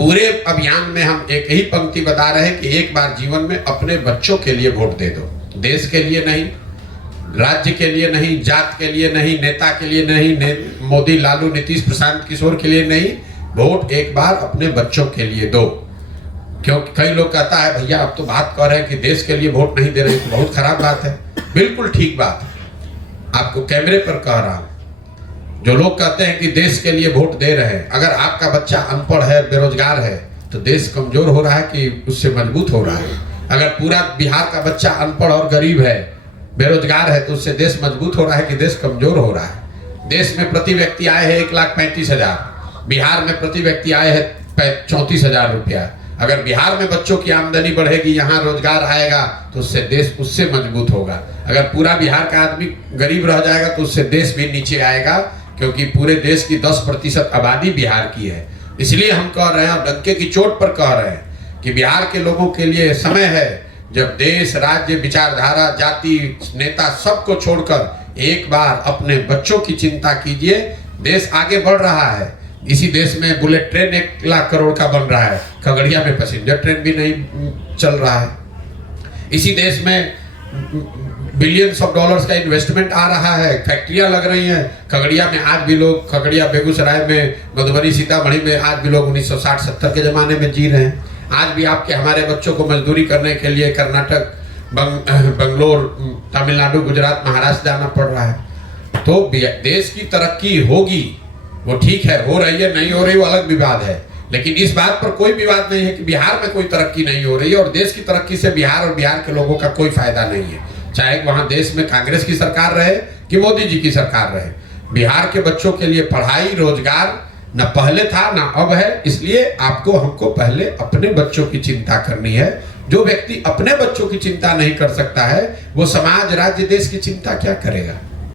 पूरे अभियान में हम एक ही पंक्ति बता रहे हैं कि एक बार जीवन में अपने बच्चों के लिए वोट दे दो, देश के लिए नहीं, राज्य के लिए नहीं, जात के लिए नहीं, नेता के लिए नहीं, मोदी, लालू, नीतीश, प्रशांत किशोर के लिए नहीं, वोट एक बार अपने बच्चों के लिए दो। क्योंकि कई लोग कहता है भैया आप तो बात कर रहे हैं कि देश के लिए वोट नहीं दे रहे, तो बहुत खराब बात है। बिल्कुल ठीक बात है, आपको कैमरे पर कह रहा हूं। जो लोग कहते हैं कि देश के लिए वोट दे रहे हैं, अगर आपका बच्चा अनपढ़ है, बेरोजगार है, तो देश कमजोर हो रहा है कि उससे मजबूत हो रहा है? अगर पूरा बिहार का बच्चा अनपढ़ और गरीब है, बेरोजगार है, तो उससे देश मजबूत हो रहा है कि देश कमजोर हो रहा है? देश में प्रति व्यक्ति आए हैं 1,35,000, बिहार में प्रति व्यक्ति आए हैं 34,000 रुपया। अगर बिहार में बच्चों की आमदनी बढ़ेगी, यहाँ रोजगार आएगा, तो उससे देश उससे मजबूत होगा। अगर पूरा बिहार का आदमी गरीब रह जाएगा तो उससे देश भी नीचे आएगा, क्योंकि पूरे देश की 10% आबादी बिहार की है। इसलिए हम कह रहे हैं और डंके की चोट पर कह रहे हैं कि बिहार के लोगों के लिए समय है जब देश, राज्य, विचारधारा, जाति, नेता सबको छोड़कर एक बार अपने बच्चों की चिंता कीजिए। देश आगे बढ़ रहा है। इसी देश में बुलेट ट्रेन 1 लाख करोड़ का बन रहा है, खगड़िया में पैसेंजर ट्रेन भी नहीं चल रहा है। इसी देश में बिलियंस ऑफ डॉलर्स का इन्वेस्टमेंट आ रहा है, फैक्ट्रियां लग रही हैं। खगड़िया में आज भी लोग, खगड़िया, बेगूसराय में, मधुबनी, सीतामढ़ी में आज भी लोग 1960-70 के ज़माने में जी रहे हैं। आज भी आपके हमारे बच्चों को मजदूरी करने के लिए कर्नाटक, बंगलोर, तमिलनाडु, गुजरात, महाराष्ट्र जाना पड़ रहा है। तो देश की तरक्की होगी, वो ठीक है, हो रही है, नहीं हो रही वो अलग विवाद है, लेकिन इस बात पर कोई विवाद नहीं है कि बिहार में कोई तरक्की नहीं हो रही है। और देश की तरक्की से बिहार और बिहार के लोगों का कोई फायदा नहीं है, चाहे वहां देश में कांग्रेस की सरकार रहे कि मोदी जी की सरकार रहे। बिहार के बच्चों के लिए पढ़ाई, रोजगार न पहले था न अब है। इसलिए आपको, हमको पहले अपने बच्चों की चिंता करनी है। जो व्यक्ति अपने बच्चों की चिंता नहीं कर सकता है, वो समाज, राज्य, देश की चिंता क्या करेगा?